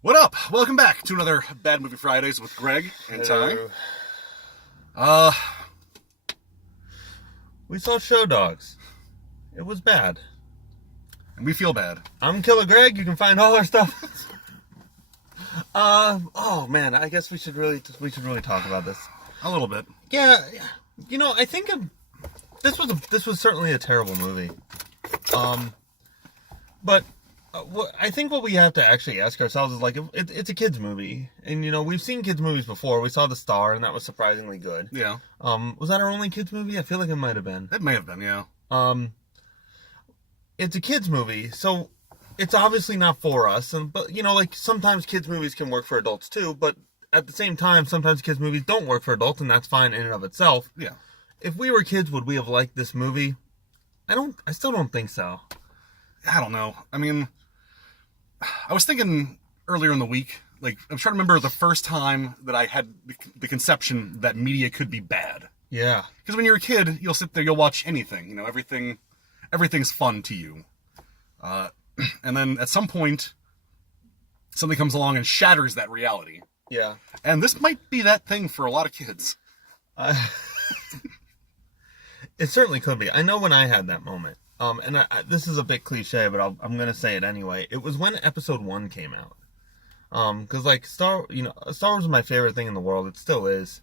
What up? Welcome back to another Bad Movie Fridays with Greg and Ty. We saw Show Dogs. It was bad. And we feel bad. I'm Killer Greg. You can find all our stuff. Oh man, I guess we should really talk about this A little bit. Yeah, I think this was certainly a terrible movie. But I think what we have to actually ask ourselves is, like, it's a kids movie, and we've seen kids movies before. We saw The Star, and that was surprisingly good. Yeah. Was that our only kids movie? I feel like it might have been. It may have been, yeah. It's a kids movie, so it's obviously not for us. But sometimes kids movies can work for adults too. But at the same time, sometimes kids movies don't work for adults, and that's fine in and of itself. Yeah. If we were kids, would we have liked this movie? I still don't think so. I don't know. I mean, I was thinking earlier in the week, like, I'm trying to remember the first time that I had the conception that media could be bad. Yeah. Because when you're a kid, you'll sit there, you'll watch anything. Everything's fun to you. And then at some point, something comes along and shatters that reality. Yeah. And this might be that thing for a lot of kids. It certainly could be. I know when I had that moment. And this is a bit cliche, but I'm going to say it anyway. It was when episode 1 came out. Because, like, Star Wars is my favorite thing in the world. It still is.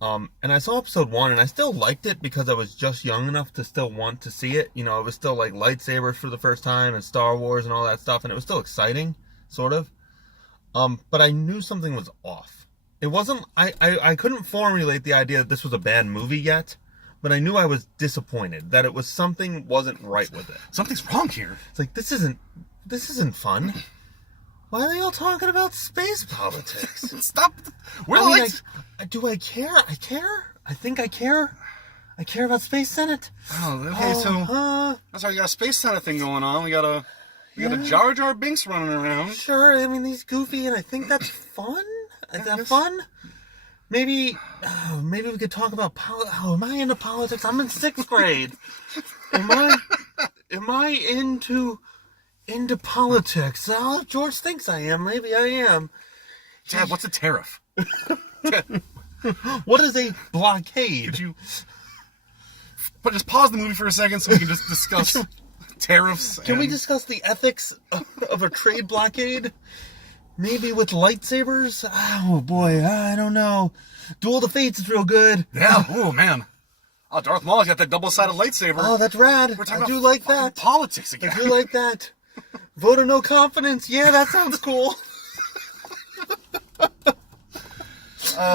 And I saw episode 1, and I still liked it because I was just young enough to still want to see it. It was still, like, lightsabers for the first time and Star Wars and all that stuff, and it was still exciting, sort of. But I knew something was off. It wasn't... I couldn't formulate the idea that this was a bad movie yet, but I knew I was disappointed, that something wasn't right with it. Something's wrong here. It's like, this isn't fun. Why are they all talking about space politics? Stop. Do I care? I care. I think I care. I care about Space Senate. Oh, okay, so that's why we got a Space Senate thing going on. We got a Jar Jar Binks running around. Sure, I mean, he's goofy, and I think that's fun. Is that fun? Maybe we could talk about am I into politics? I'm in 6th grade. Am I into politics? Oh, George thinks I am. Maybe I am. Dad, what's a tariff? What is a blockade? But just pause the movie for a second so we can just discuss tariffs. Can we discuss the ethics of a trade blockade? Maybe with lightsabers? Oh, boy, I don't know. Duel of the Fates is real good. Yeah, oh, man. Oh, Darth Maul's got that double-sided lightsaber. Oh, that's rad. I do like that. Politics again. I do like that. Vote of no confidence. Yeah, that sounds cool.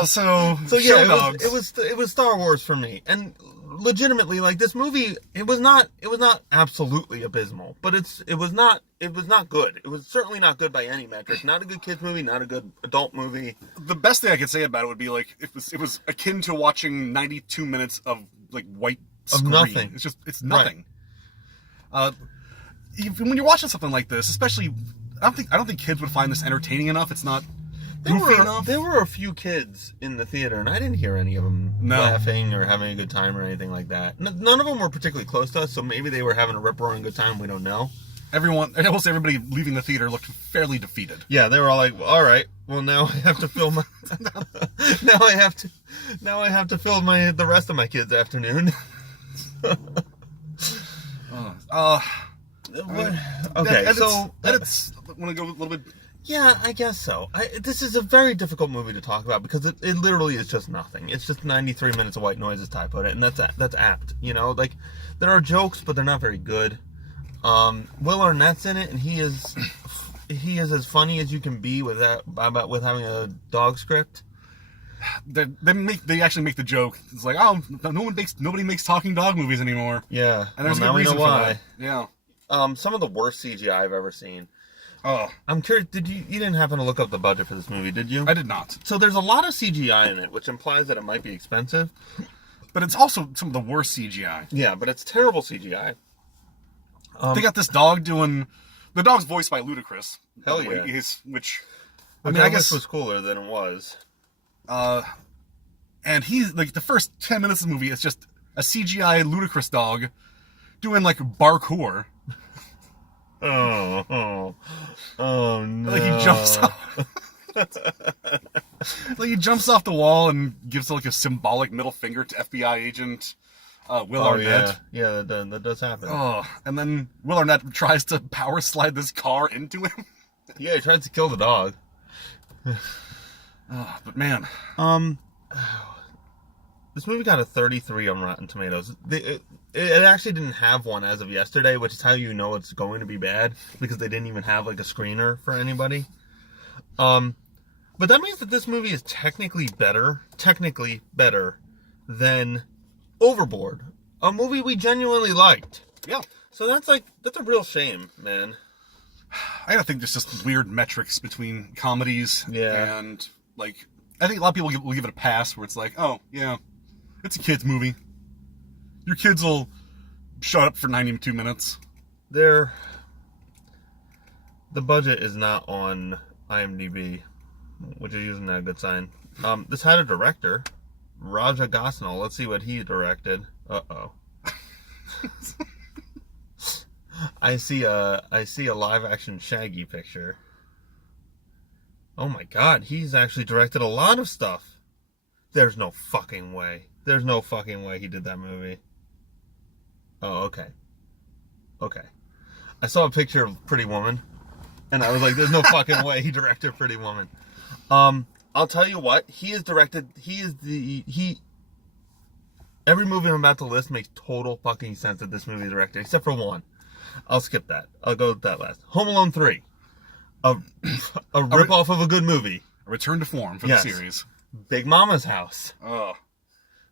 So yeah, Dogs. it was Star Wars for me, and legitimately, like, this movie, it was not absolutely abysmal, but it was not good. It was certainly not good by any metric. Not a good kids movie, not a good adult movie. The best thing I could say about it would be, like, it was akin to watching 92 minutes of, like, white screen. Of nothing. It's nothing. Right. When you're watching something like this, especially, I don't think kids would find this entertaining enough. It's not goofy enough. There were a few kids in the theater, and I didn't hear any of them laughing or having a good time or anything like that. None of them were particularly close to us, so maybe they were having a rip-roaring good time. We don't know. Almost everybody leaving the theater looked fairly defeated. Yeah, they were all like, well, "All right, well, now I have to film my now I have to film the rest of my kids' afternoon." Okay, so edits. Want to go a little bit? Yeah, I guess so. This is a very difficult movie to talk about because it literally is just nothing. It's just 93 minutes of white noise, as Ty put it, and that's apt. Like, there are jokes, but they're not very good. Will Arnett's in it, and he is as funny as you can be with having a dog script. They actually make the joke. It's like, oh, nobody makes talking dog movies anymore. Yeah, and there's a good reason for that. Yeah. Some of the worst CGI I've ever seen. Oh, I'm curious. You didn't happen to look up the budget for this movie, did you? I did not. So there's a lot of CGI in it, which implies that it might be expensive. But it's also some of the worst CGI. Yeah, but it's terrible CGI. They got this dog doing... The dog's voiced by Ludacris. Hell yeah. I guess was cooler than it was. And he's, like, the first 10 minutes of the movie, it's just a CGI Ludacris dog doing, like, parkour. Oh no. Like, he jumps off. Like, he jumps off the wall and gives like a symbolic middle finger to FBI agent Will Arnett. Yeah, that does happen. Oh, and then Will Arnett tries to power slide this car into him. Yeah, he tries to kill the dog. But man, this movie got a 33 on Rotten Tomatoes. It actually didn't have one as of yesterday, which is how you know it's going to be bad, because they didn't even have like a screener for anybody. But that means that this movie is technically better than Overboard, a movie we genuinely liked. yeah. So that's a real shame, man. I think there's just weird metrics between comedies. Yeah. And, like, I think a lot of people will give it a pass where it's like, oh, yeah, it's a kid's movie. Your kids will shut up for 92 minutes. The budget is not on IMDb, which is usually not a good sign. This had a director, Raja Gosnell. Let's see what he directed. Uh-oh. I see a live action Shaggy picture. Oh my god, he's actually directed a lot of stuff. There's no fucking way he did that movie. Oh, okay. I saw a picture of Pretty Woman, and I was like, there's no fucking way he directed Pretty Woman. I'll tell you what, every movie I'm about to list makes total fucking sense that this movie is directed, except for one. I'll skip that. I'll go with that last. Home Alone 3. A rip-off of a good movie. A return to form for the series. Big Mama's House. Oh.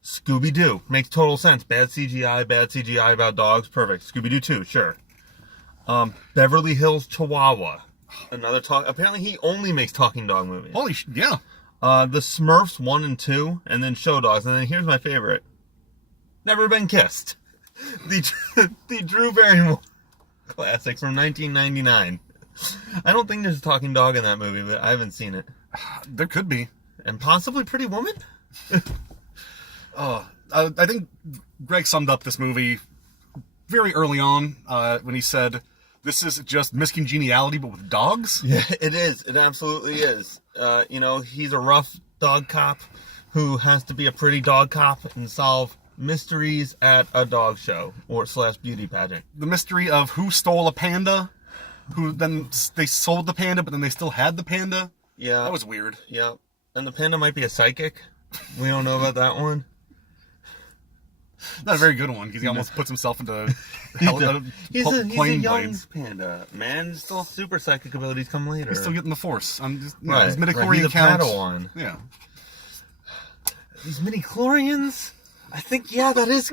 Scooby-Doo. Makes total sense. Bad CGI about dogs. Perfect. Scooby-Doo 2, sure. Beverly Hills Chihuahua. Another talk. Apparently he only makes talking dog movies. Holy yeah. The Smurfs 1 and 2, and then Show Dogs. And then here's my favorite. Never Been Kissed. The Drew Barrymore classic from 1999. I don't think there's a talking dog in that movie, but I haven't seen it. There could be. And possibly Pretty Woman? I think Greg summed up this movie very early on when he said, this is just miscongeniality, but with dogs. Yeah, it is. It absolutely is. He's a rough dog cop who has to be a pretty dog cop and solve mysteries at a dog show or / beauty pageant. The mystery of who stole a panda, who then they sold the panda, but then they still had the panda. Yeah. That was weird. Yeah. And the panda might be a psychic. We don't know about that one. Not a very good one, because he almost puts himself into he's a young blades. panda. Man, still super psychic abilities come later. He's still getting the force. His Right. midichlorian He's a count. Padawan. Yeah. These midichlorians? I think, yeah, that is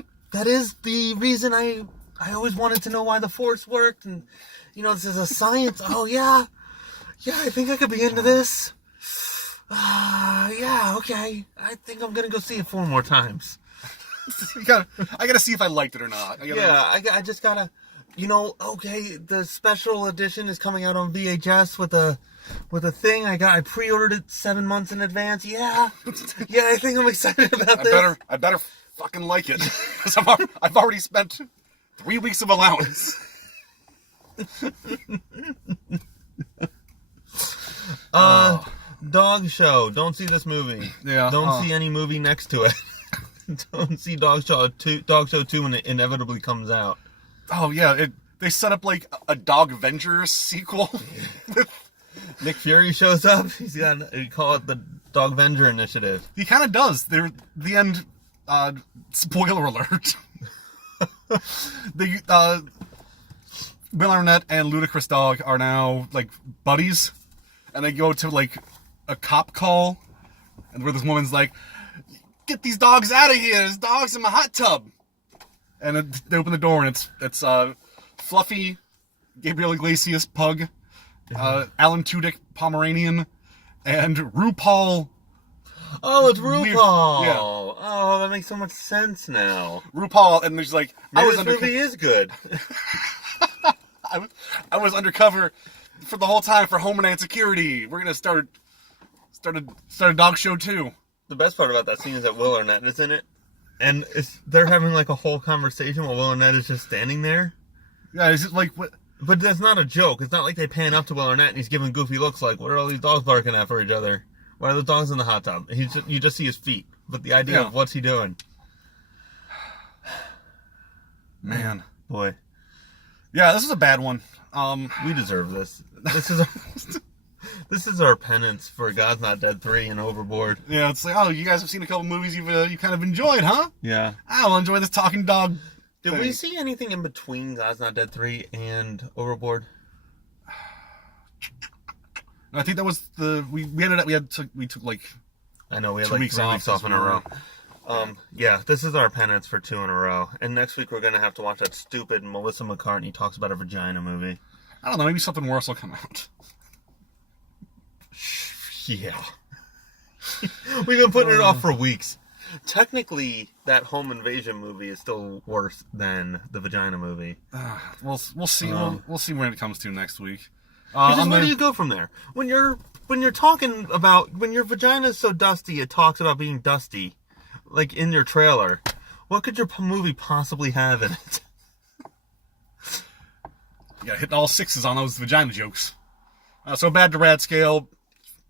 the reason I always wanted to know why the force worked, and this is a science. Oh yeah, I think I could be into this. Yeah, okay. I think I'm gonna go see it 4 more times. I gotta see if I liked it or not. I just gotta, okay, the special edition is coming out on VHS with a thing. I pre-ordered it 7 months in advance. Yeah, I think I'm excited about this. I better fucking like it, because I've already spent 3 weeks of allowance. Dog show. Don't see this movie. Yeah. Don't see any movie next to it. Don't see Dog Show 2 when it inevitably comes out. Oh yeah, they set up like a Dog Vengers sequel. Nick Fury shows up. We call it the Dog Venger Initiative. He kind of does. The end. Spoiler alert. Will Arnett and Ludacris Dog are now like buddies, and they go to like a cop call, and where this woman's like, "Get these dogs out of here! There's dogs in my hot tub." And they open the door, and it's Fluffy, Gabriel Iglesias pug, Alan Tudyk Pomeranian, and RuPaul. Oh, it's RuPaul. Yeah. Oh, that makes so much sense now. RuPaul, and there's like, this movie is good. I was undercover for the whole time for Homeland Security. We're gonna start a dog show too. The best part about that scene is that Will Arnett is in it, and they're having like a whole conversation while Will Arnett is just standing there. Yeah, is it like what? But that's not a joke. It's not like they pan up to Will Arnett and he's giving goofy looks like, what are all these dogs barking at for each other? Why are the dogs in the hot tub? You just see his feet. But the idea of what's he doing? Man. Boy. Yeah, this is a bad one. We deserve this. This is our penance for God's Not Dead 3 and Overboard. Yeah, it's like, oh, you guys have seen a couple movies you kind of enjoyed, huh? Yeah. I'll enjoy this talking dog. Did we see anything in between God's Not Dead 3 and Overboard? I think that was we ended up we took like I know we had 2 like weeks 3 weeks off in a row. Yeah. Yeah, this is our penance for 2 in a row. And next week we're gonna have to watch that stupid Melissa McCartney talks about a vagina movie. I don't know, maybe something worse will come out. Yeah. We've been putting it off for weeks. Technically, that home invasion movie is still worse than the vagina movie. We'll see. We'll see when it comes to next week. Because where do you go from there? When you're talking about when your vagina is so dusty, it talks about being dusty, like in your trailer. What could your movie possibly have in it? You gotta hit all 6s on those vagina jokes. So bad to rad scale,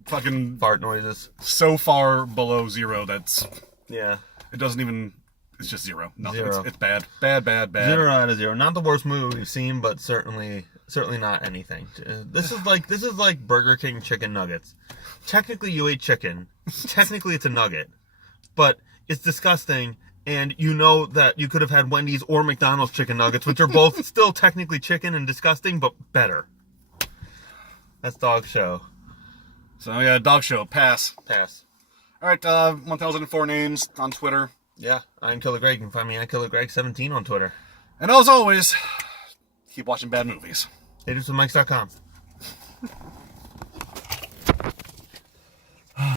fucking Fart noises. so far below 0 that's Yeah. it doesn't even. It's just 0. Nothing. 0. It's bad. Bad. 0 out of 0. Not the worst movie we've seen, but certainly not anything. This is like Burger King chicken nuggets. Technically, you ate chicken. Technically, it's a nugget, but it's disgusting. And you know that you could have had Wendy's or McDonald's chicken nuggets, which are both still technically chicken and disgusting, but better. That's Dog Show. So yeah, Dog Show. Pass. All right. 1004 names on Twitter. Yeah, I'm Killer Greg. You can find me at KillerGreg17 on Twitter. And as always, keep watching bad movies. Haters with Mics.com.